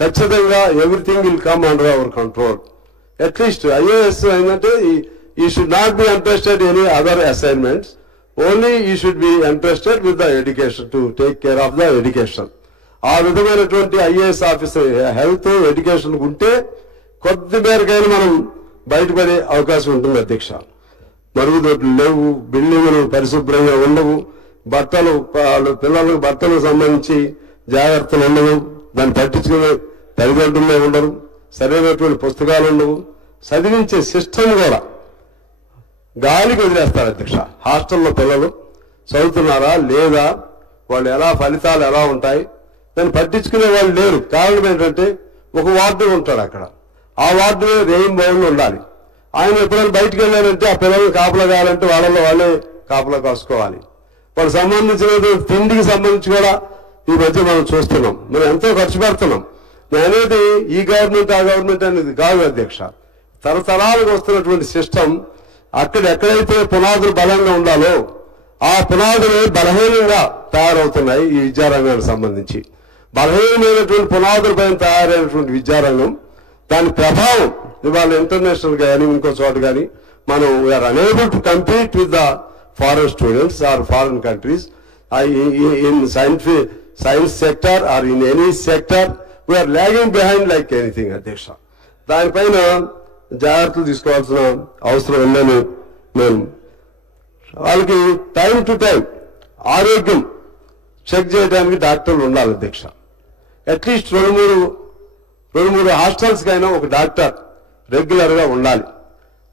ఖచ్చితంగా everything will come under our control. At least IAS ఏంటంటే he should not be interested any other assignments, only he should be interested with the education to take care of the education. ఆ విధమైనటువంటి IAS officer health education ఉంటే కొద్ది మేరకైనా మనం బయటపడే అవకాశం ఉంటుంది అధ్యక్ష. మరుగుదొడ్లు లేవు, బిల్డింగులు పరిశుభ్రంగా ఉండవు, బట్టలు పిల్లలకు బట్టలకు సంబంధించి జాగ్రత్తలు ఉండవు, దాన్ని పట్టించుకునే తల్లిదండ్రులే ఉండరు, సరైనటువంటి పుస్తకాలు ఉండవు, చదివించే సిస్టమ్ కూడా గాలికి వదిలేస్తారు అధ్యక్ష. హాస్టల్లో పిల్లలు చదువుతున్నారా లేదా, వాళ్ళు ఎలా ఫలితాలు ఎలా ఉంటాయి దాన్ని పట్టించుకునే వాళ్ళు లేరు. కారణం ఏంటంటే ఒక వార్డు ఉంటాడు అక్కడ, ఆ వార్డులో రెయిన్ బౌండ్లు ఉండాలి. ఆయన ఎప్పుడైనా బయటకు వెళ్ళారంటే ఆ పిల్లల్ని కాపలా కావాలంటే వాళ్ళలో వాళ్ళే కాపలా కాసుకోవాలి. వాళ్ళకి సంబంధించిన తిండికి సంబంధించి కూడా ఈ మధ్య మనం చూస్తున్నాం, మనం ఎంతో ఖర్చు పెడుతున్నాం. అనేది ఈ గవర్నమెంట్ ఆ గవర్నమెంట్ అనేది కాదు అధ్యక్ష. తరతరాలకు వస్తున్నటువంటి సిస్టమ్ అక్కడ ఎక్కడైతే పునాదులు బలంగా ఉండాలో ఆ పునాదులు బలహీనంగా తయారవుతున్నాయి. ఈ విద్యారంగానికి సంబంధించి బలహీనమైనటువంటి పునాదుల పైన తయారైనటువంటి విద్యారంగం, దాని ప్రభావం ఇవాళ ఇంటర్నేషనల్ కానీ ఇంకో చోట కానీ మనం we are unable to compete with the foreign students or foreign countries in science sector or in any sector. We are lagging behind like anything అధ్యక్ష. దానిపైన జాగ్రత్తలు తీసుకోవాల్సిన అవసరం ఉందని నేను వాళ్ళకి టైం టు టైం ఆరోగ్యం చెక్ చేయడానికి డాక్టర్లు ఉండాలి అధ్యక్ష. అట్లీస్ట్ రెండు మూడు హాస్టల్స్కి అయినా ఒక డాక్టర్ రెగ్యులర్గా ఉండాలి.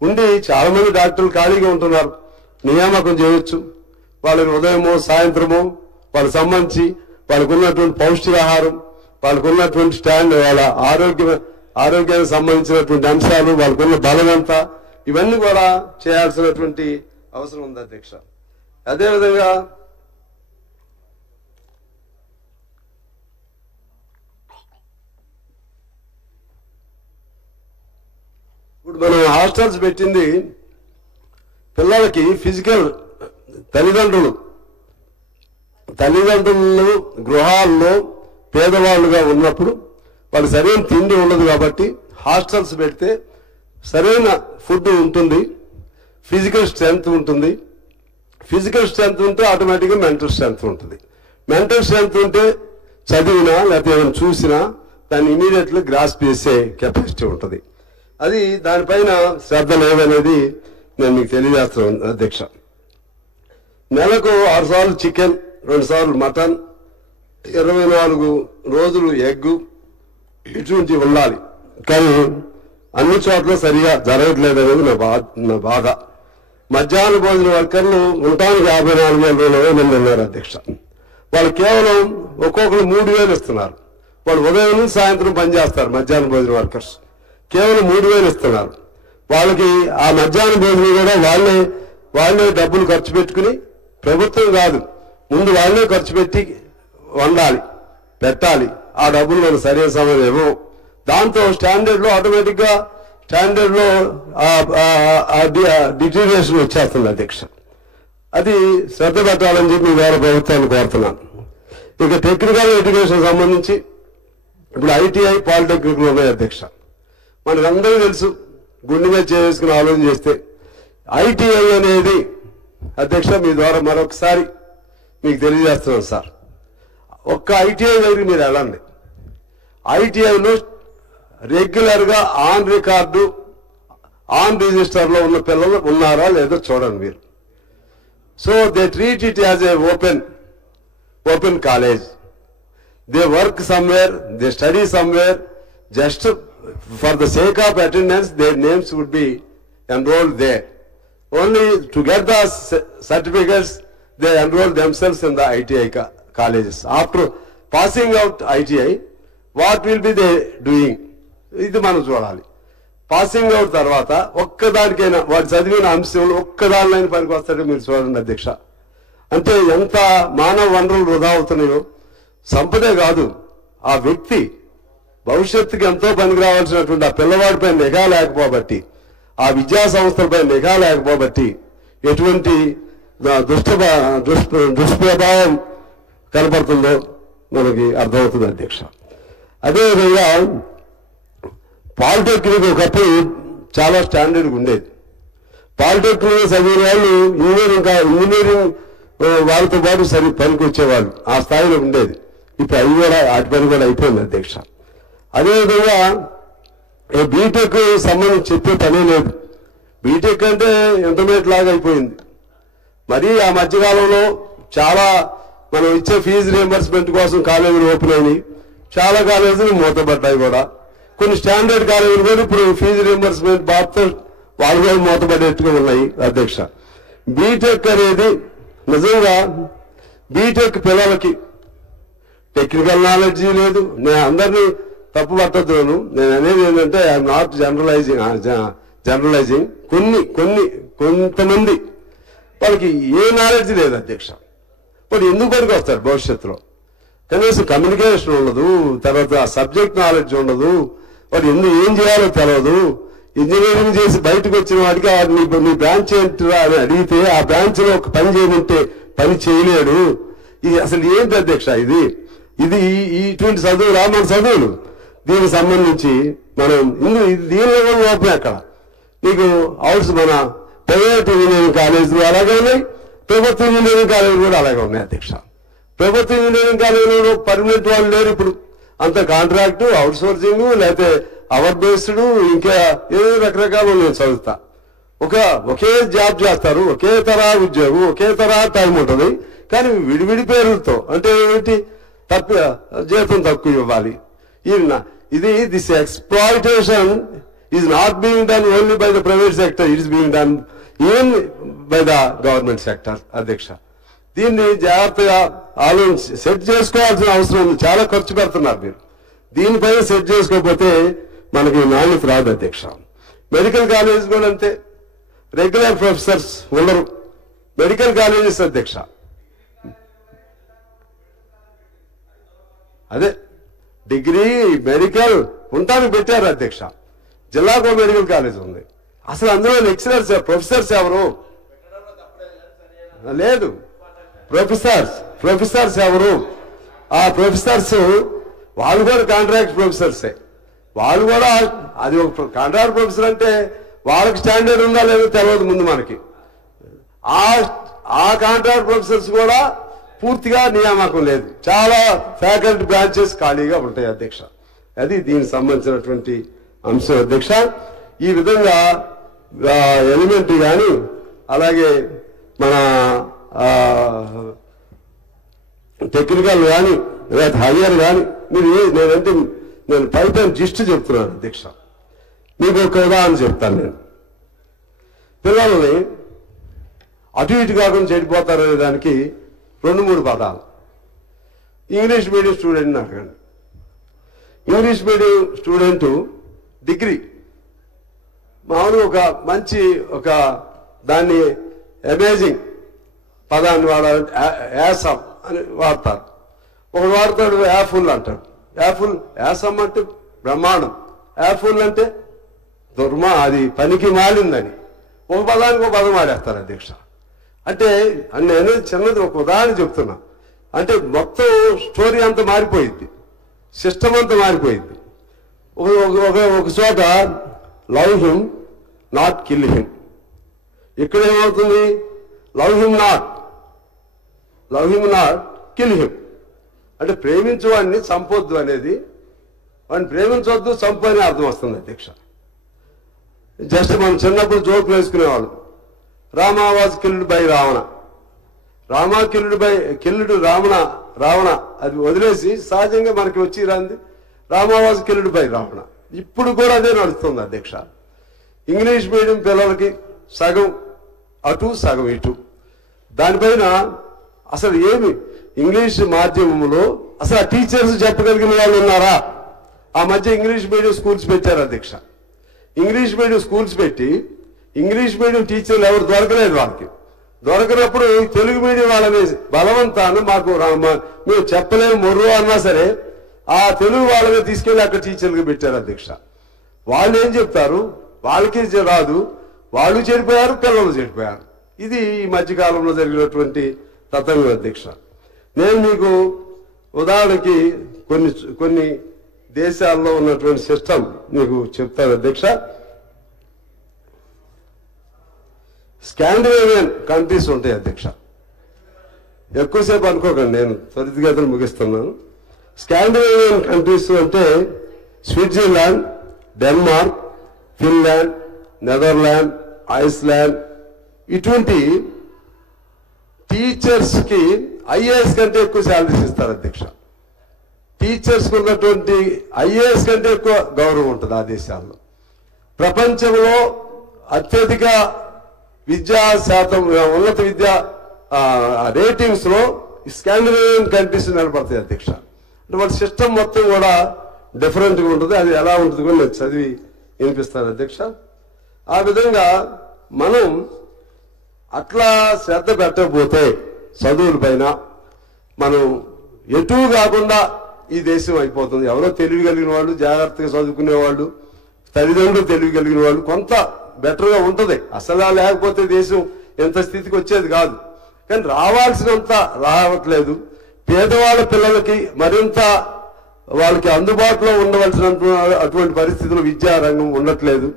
ఉండి చాలా మంది డాక్టర్లు ఖాళీగా ఉంటున్నారు, నియామకం చేయొచ్చు. వాళ్ళకి ఉదయమో సాయంత్రమో వాళ్ళకి సంబంధించి వాళ్ళకు ఉన్నటువంటి పౌష్టికాహారం, వాళ్ళకు ఉన్నటువంటి స్టాండ్, వాళ్ళ ఆరోగ్యానికి సంబంధించినటువంటి అంశాలు, వాళ్ళకున్న బలం ఎంత, ఇవన్నీ కూడా చేయాల్సినటువంటి అవసరం ఉంది అధ్యక్ష. అదేవిధంగా ఇప్పుడు మనం హాస్టల్స్ పెట్టింది పిల్లలకి ఫిజికల్ తల్లిదండ్రులు గృహాల్లో పేదవాళ్ళుగా ఉన్నప్పుడు వాళ్ళకి సరైన తిండి ఉండదు కాబట్టి హాస్టల్స్ పెడితే సరైన ఫుడ్ ఉంటుంది, ఫిజికల్ స్ట్రెంగ్త్ ఉంటుంది. ఫిజికల్ స్ట్రెంగ్త్ ఉంటే ఆటోమేటిక్గా మెంటల్ స్ట్రెంగ్త్ ఉంటుంది. మెంటల్ స్ట్రెంగ్త్ ఉంటే చదివినా లేకపోతే ఏమైనా చూసినా దాన్ని ఇమీడియట్లీ గ్రాస్ప్ చేసే కెపాసిటీ ఉంటుంది. అది దానిపైన శ్రద్ధ లేదనేది నేను మీకు తెలియజేస్తున్నాను అధ్యక్ష. నెలకు 6 సార్లు చికెన్, 2 సార్లు మటన్, 24 రోజులు ఎగ్గు ఇటువంటి ఉండాలి. కానీ అన్ని చోట్ల సరిగా జరగట్లేదు అనేది నా బాధ. మధ్యాహ్న భోజన వర్కర్లు ఉండటానికి 54,000 మంది ఉన్నారు అధ్యక్ష. వాళ్ళు కేవలం ఒక్కొక్కరు 3,000 ఇస్తున్నారు. వాళ్ళు ఉదయం నుంచి సాయంత్రం పనిచేస్తారు. మధ్యాహ్న భోజన వర్కర్స్ కేవలం 3,000 ఇస్తున్నారు. వాళ్ళకి ఆ మధ్యాహ్న భోజనం కూడా వాళ్ళే డబ్బులు ఖర్చు పెట్టుకుని, ప్రభుత్వం కాదు ముందు వాళ్ళే ఖర్చు పెట్టి వండాలి, పెట్టాలి. ఆ డబ్బులు మనం సరైన సమయం ఇవ్వవు. దాంతో స్టాండర్డ్లో ఆటోమేటిక్గా స్టాండర్డ్లో డిటీరియేషన్ వచ్చేస్తుంది అధ్యక్ష. అది శ్రద్ధ పెట్టాలని చెప్పి వేరే ప్రభుత్వాన్ని కోరుతున్నాను. ఇక టెక్నికల్ ఎడ్యుకేషన్ సంబంధించి ఇప్పుడు ఐటీఐ పాలిటెక్నిక్లు ఉన్నాయి అధ్యక్ష. మనకందరికీ తెలుసు, గుండె మీద చేసుకుని ఆలోచన చేస్తే ఐటీఐ అనేది అధ్యక్ష మీ ద్వారా మరొకసారి మీకు తెలియజేస్తున్నాను సార్. ఒక్క ఐటీఐ దగ్గరికి మీరు వెళ్ళండి. ఐటీఐలో రెగ్యులర్గా ఆన్ రికార్డు ఆన్ రిజిస్టర్లో ఉన్న పిల్లలు ఉన్నారా లేదో చూడండి మీరు. So they treat it as a open college. They work somewhere, they study somewhere, just for the sake of attendance their names would be enrolled there. Only to get the certificates they enroll themselves in the ITI colleges. After passing out ITI, what will be they doing? ఇది మనం చూడాలి. Passing out తర్వాత ఒక్కదానికైనా వాడు చదివిన అంశంలో ఒక్కదానిలైన పనికి వస్తాడో మీరు చూడండి అధ్యక్ష. అంటే ఎంత మానవ వనరులు వృధా అవుతున్నాయో. సంపదే కాదు, ఆ వ్యక్తి భవిష్యత్తుకి ఎంతో పనికి రావాల్సినటువంటి ఆ పిల్లవాడిపై నిఘా లేకపోబట్టి, ఆ విద్యా సంస్థలపై నిఘా లేకపోబట్టి ఎటువంటి దుష్ప్రభావం కనపడుతుందో మనకి అర్థమవుతుంది అధ్యక్ష. అదేవిధంగా పాలిటెక్నిక్ ఒకప్పుడు చాలా స్టాండర్డ్గా ఉండేది. పాలిటెక్నిక్ చదివిన వాళ్ళు ఇంజనీరింగ్ వాళ్ళతో పాటు పనికి వచ్చేవాళ్ళు, ఆ స్థాయిలో ఉండేది. ఇప్పుడు అవి కూడా వాటి పని కూడా అయిపోయింది అధ్యక్ష. అదేవిధంగా బీటెక్ సంబంధించి చెప్పే పనే లేదు. బీటెక్ అంటే ఇంటర్మీడియట్ లాగా అయిపోయింది. మరి ఆ మధ్యకాలంలో చాలా మనం ఇచ్చే ఫీజు రియంబర్స్మెంట్ కోసం కాలేజీలు ఓపెన్ అయినాయి, చాలా కాలేజీలు మూతపడ్డాయి కూడా. కొన్ని స్టాండర్డ్ కాలేజీలు కూడా ఇప్పుడు ఫీజు రియంబర్స్మెంట్ బాబుతో వాళ్ళు కూడా మూతపడేట్టుగా ఉన్నాయి అధ్యక్ష. బీటెక్ అనేది నిజంగా బీటెక్ పిల్లలకి టెక్నికల్ నాలెడ్జీ లేదు. నేను అందరినీ తప్పు పట్టద్దును. నేను అనేది ఏంటంటే ఐఎమ్ నాట్ జనరలైజింగ్. కొంతమంది వాళ్ళకి ఏ నాలెడ్జ్ లేదు అధ్యక్ష. వాళ్ళు ఎందుకు పనికి వస్తారు భవిష్యత్తులో? కనీసం కమ్యూనికేషన్ ఉండదు, తర్వాత సబ్జెక్ట్ నాలెడ్జ్ ఉండదు, వాడు ఏం చేయాలో తెలియదు. ఇంజనీరింగ్ చేసి బయటకు వచ్చిన వాడికి నీ బ్రాంచ్ ఏంటిరా అని అడిగితే ఆ బ్రాంచ్ లో ఒక పని చేయమంటే పని చేయలేడు. ఇది అసలు ఏంటి అధ్యక్ష? ఇది ఇటువంటి చదువులా మన చదువులు? దీనికి సంబంధించి మనం దీనిలో ఓపెన్ అక్కడ నీకు మన ప్రైవేట్ ఇంజనీరింగ్ కాలేజీలు అలాగే ఉన్నాయి, ప్రభుత్వ ఇంజనీరింగ్ కాలేజీలు కూడా అలాగే ఉన్నాయి అధ్యక్ష. ప్రభుత్వ ఇంజనీరింగ్ కాలేజీలో పర్మనెంట్ వాళ్ళు లేరు. ఇప్పుడు అంత కాంట్రాక్టు, అవుట్ సోర్సింగ్, లేకపోతే అవర్ బేస్డ్, ఇంకా ఏదో రకరకాలు నేను చదువుతా. ఒకే జాబ్ చేస్తారు, ఒకే తరహా ఉద్యోగం, ఒకే తరహా టైం ఉంటుంది, కానీ విడివిడి పేర్లతో. అంటే ఏంటి? జీతం తక్కువ ఇవ్వాలి. This exploitation is not being done only by the private sector, it is being done even by the government sector అధ్యక్ష. దీన్ని జాగ్రత్తగా ఆలోచించి సెట్ చేసుకోవాల్సిన అవసరం ఉంది. చాలా ఖర్చు పెడుతున్నారు మీరు. దీనిపైన సెట్ చేసుకోకపోతే మనకి నాణ్యత రాదు అధ్యక్ష. మెడికల్ కాలేజ్ కూడా అంతే, రెగ్యులర్ ప్రొఫెసర్స్ ఉండరు మెడికల్ కాలేజెస్ అధ్యక్ష. అదే డిగ్రీ మెడికల్ ఉంటానికి పెట్టారు అధ్యక్ష. జిల్లాకు మెడికల్ కాలేజ్ ఉంది. అసలు అందులో లెక్చరర్స్ ప్రొఫెసర్స్ ఎవరు లేదు. ప్రొఫెసర్స్ ఎవరు? ఆ ప్రొఫెసర్స్ వాళ్ళు కూడా కాంట్రాక్ట్ ప్రొఫెసర్సే. వాళ్ళు కూడా అది ఒక కాంట్రాక్ట్ ప్రొఫెసర్ అంటే వాళ్ళకి స్టాండర్డ్ ఉందా లేదో తెలియదు ముందు మనకి. ఆ కాంట్రాక్ట్ ప్రొఫెసర్స్ కూడా పూర్తిగా నియామకం లేదు. చాలా ఫ్యాకల్టీ బ్రాంచెస్ ఖాళీగా ఉంటాయి అధ్యక్ష. అది దీనికి సంబంధించినటువంటి అంశం అధ్యక్ష. ఈ విధంగా ఎలిమెంటరీ కానీ అలాగే మన టెక్నికల్ కానీ లేదా హైయర్ కానీ నేను పైపైన జిస్ట్ చెప్తున్నాను అధ్యక్ష. మీకు ఒక ఉదాహరణ చెప్తాను. నేను పిల్లల్ని అటు ఇటు కాకుండా చెడిపోతారనే దానికి 2-3 పదాలు. ఇంగ్లీష్ మీడియం స్టూడెంట్ని అడగండి. ఇంగ్లీష్ మీడియం స్టూడెంట్ డిగ్రీ మామూలుగా ఒక దాన్ని అమేజింగ్ పదాన్ని వాడాలి, యాసం అని వాడతారు. ఒకడు వాడతాడు యాఫుల్ అంటాడు. యాసం అంటే బ్రహ్మాండం, యాఫుల్ అంటే అది పనికి మాలిందని ఒక పదానికి ఒక పదం వాడేస్తారు అధ్యక్ష. అంటే నేను చిన్నది ఒక ఉదాహరణ చెప్తున్నా. అంటే మొత్తం స్టోరీ అంతా మారిపోయింది, సిస్టమ్ అంతా మారిపోయింది. ఒక చోట love him not kill him. ఇక్కడ ఏమవుతుంది? Love him not kill him. అంటే ప్రేమించు వాడిని చంపొద్దు అనేది, వాడిని ప్రేమించవద్దు చంపు అని అర్థం వస్తుంది అధ్యక్ష. జస్ట్ మనం చిన్నప్పుడు జోకులు వేసుకునేవాళ్ళం. Rama was killed by Ravana, కిల్లుడు రావణ అది వదిలేసి సహజంగా మనకి వచ్చి రాంది Rama was killed by Ravana. ఇప్పుడు కూడా అదే నడుస్తుంది అధ్యక్ష. ఇంగ్లీష్ మీడియం పిల్లలకి సగం అటు సగం ఇటు. దానిపైన అసలు ఏమి ఇంగ్లీష్ మాధ్యమంలో అసలు ఆ టీచర్స్ చెప్పగలిగిన వాళ్ళు ఉన్నారా? ఆ మధ్య ఇంగ్లీష్ మీడియం స్కూల్స్ పెట్టారు అధ్యక్ష. ఇంగ్లీష్ మీడియం స్కూల్స్ పెట్టి ఇంగ్లీష్ మీడియం టీచర్లు ఎవరు దొరకలేదు. వాళ్ళకి దొరకనప్పుడు తెలుగు మీడియం వాళ్ళని బలవంతాన్ని మేము చెప్పలేము మొర్రు అన్నా సరే ఆ తెలుగు వాళ్ళని తీసుకెళ్లి అక్కడ టీచర్లుగా పెట్టారు అధ్యక్ష. వాళ్ళు ఏం చెప్తారు? వాళ్ళకి రాదు, వాళ్ళు చెడిపోయారు, పిల్లలు చెడిపోయారు. ఇది ఈ మధ్యకాలంలో జరిగినటువంటి తతంగం అధ్యక్ష. నేను మీకు ఉదాహరణకి కొన్ని దేశాల్లో ఉన్నటువంటి సిస్టమ్ మీకు చెప్తాను అధ్యక్ష. స్కాండినేవియన్ కంట్రీస్ ఉంటాయి అధ్యక్ష. ఎక్కువసేపు అనుకోకండి, నేను త్వరితగతిని ముగిస్తున్నాను. స్కాండినేవియన్ కంట్రీస్ అంటే Switzerland, Denmark, Finland, Netherland, Iceland. ఇటువంటి టీచర్స్ కి ఐఏఎస్ కంటే ఎక్కువ శాలరీస్ ఇస్తారు అధ్యక్ష. టీచర్స్ కు ఉన్నటువంటి ఐఏఎస్ కంటే ఎక్కువ గౌరవం ఉంటుంది ఆ దేశాల్లో. ప్రపంచంలో అత్యధిక విద్యా శాతం ఉన్నత విద్యా రేటింగ్స్ లో స్కాండినేవియన్ కంట్రీస్ నిలబడతాయి అధ్యక్ష. అంటే వాళ్ళ సిస్టమ్ మొత్తం కూడా డిఫరెంట్ గా ఉంటుంది. అది ఎలా ఉంటుంది కూడా నేను చదివి వినిపిస్తాను అధ్యక్ష. ఆ విధంగా మనం అట్లా శ్రద్ధ పెట్టకపోతే చదువుల పైన మనం ఎటూ కాకుండా ఈ దేశం అయిపోతుంది. ఎవరో తెలివి కలిగిన వాళ్ళు, జాగ్రత్తగా చదువుకునే వాళ్ళు, తల్లిదండ్రులు తెలివి కలిగిన వాళ్ళు కొంత బెటర్గా ఉంటుంది. అసలు లేకపోతే దేశం ఎంత స్థితికి వచ్చేది కాదు. కానీ రావాల్సినంత రావట్లేదు. పేదవాళ్ళ పిల్లలకి మరింత వాళ్ళకి అందుబాటులో ఉండవలసినంత అటువంటి పరిస్థితుల్లో విద్యా రంగం ఉండట్లేదు.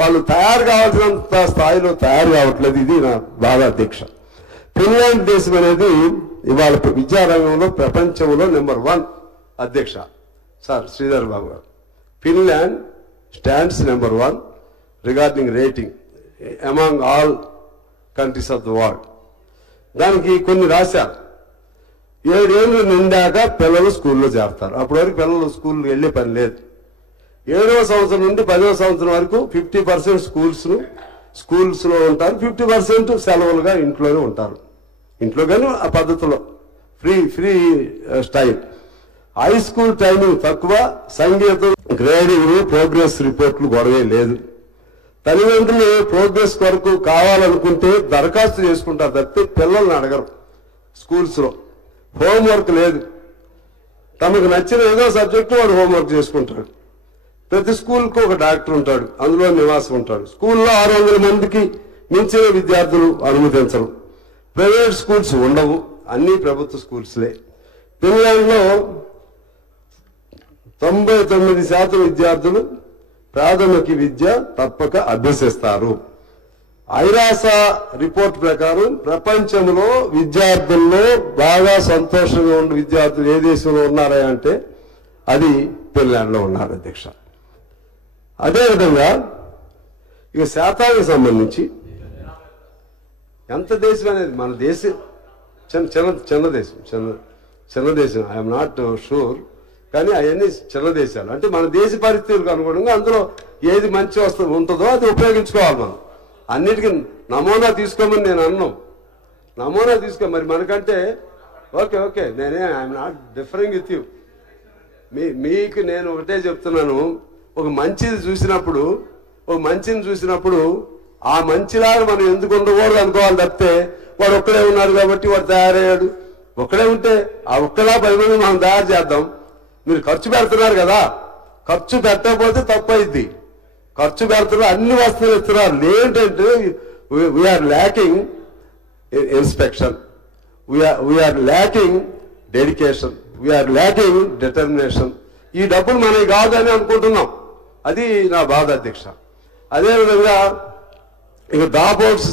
వాళ్ళు తయారు కావాల్సినంత స్థాయిలో తయారు కావట్లేదు. ఇది నా బాధ అధ్యక్ష. ఫిన్లాండ్ దేశం అనేది ఇవాళ విద్యారంగంలో ప్రపంచంలో నెంబర్ 1 అధ్యక్ష. సార్ శ్రీధర్ బాబు గారు, Finland stands number 1 regarding rating among all countries of the world. దానికి కొన్ని రాశారు. 7 ఏళ్ళు నిండాక పిల్లలు స్కూల్లో చేస్తారు. అప్పటి వరకు పిల్లలు స్కూల్కి వెళ్ళే పని లేదు. 7వ సంవత్సరం నుండి 10వ సంవత్సరం వరకు 50% స్కూల్స్ లో ఉంటారు, 50% సెలవులుగా ఇంట్లోనే ఉంటారు. ఇంట్లో కానీ ఆ పద్ధతిలో free style. High school timing తక్కువ, సంగీతం, గ్రేడింగ్, ప్రోగ్రెస్ రిపోర్ట్లు గొడవే లేదు. తల్లిదండ్రులు ప్రోగ్రెస్ కొరకు కావాలనుకుంటే దరఖాస్తు చేసుకుంటారు తప్పితే పిల్లల్ని అడగరు. స్కూల్స్ లో హోంవర్క్ లేదు. తమకు నచ్చిన ఏదో సబ్జెక్టు వాడు హోంవర్క్ చేసుకుంటాడు. ప్రతి స్కూల్కు ఒక డాక్టర్ ఉంటాడు, అందులో నివాసం ఉంటాడు. స్కూల్లో 600 మందికి మించిన విద్యార్థులు అనుమతించరు. ప్రైవేట్ స్కూల్స్ ఉండవు, అన్ని ప్రభుత్వ స్కూల్స్లే. ఫిన్లాండ్లో 99% విద్యార్థులు ప్రాథమిక విద్య తప్పక అభ్యసిస్తారు. ఐరాస రిపోర్ట్ ప్రకారం ప్రపంచంలో విద్యార్థుల్లో బాగా సంతోషంగా ఉన్న విద్యార్థులు ఏ దేశంలో ఉన్నారా అంటే అది ఫిన్లాండ్లో ఉన్నారు అధ్యక్ష. అదేవిధంగా ఇక శాతానికి సంబంధించి ఎంత దేశం అనేది మన దేశం చిన్న దేశం ఐఎమ్ నాట్ షూర్, కానీ అవన్నీ చిన్న దేశాలు. అంటే మన దేశ పరిస్థితులకు అనుగుణంగా అందులో ఏది మంచి ఉంటుందో అది ఉపయోగించుకోవాలి. మనం అన్నిటికీ నమూనా తీసుకోమని నేను అన్నాం. నమూనా తీసుకో మరి మనకంటే okay I'm not differing with you. మీకు నేను ఒకటే చెప్తున్నాను, ఒక మంచిని చూసినప్పుడు ఆ మంచిలాగా మనం ఎందుకు ఉండకూడదు అనుకోవాలి తప్పితే వాడు ఒక్కడే ఉన్నాడు కాబట్టి వాడు తయారయ్యాడు. ఒక్కడే ఉంటే ఆ ఒక్కలా 10 మంది మనం తయారు చేద్దాం. మీరు ఖర్చు పెడుతున్నారు కదా, ఖర్చు పెట్టకపోతే తప్పు అయింది. ఖర్చు పెడుతున్నారు, అన్ని వస్తువులు ఇస్తున్నారు. ఏంటంటే we are lacking inspection, we are lacking dedication, we are lacking determination. ఈ డబ్బులు మనకి కాదని అనుకుంటున్నాం. అది నా బాధ అధ్యక్ష. అదేవిధంగా ఇక డ్రాప్ అవుట్స్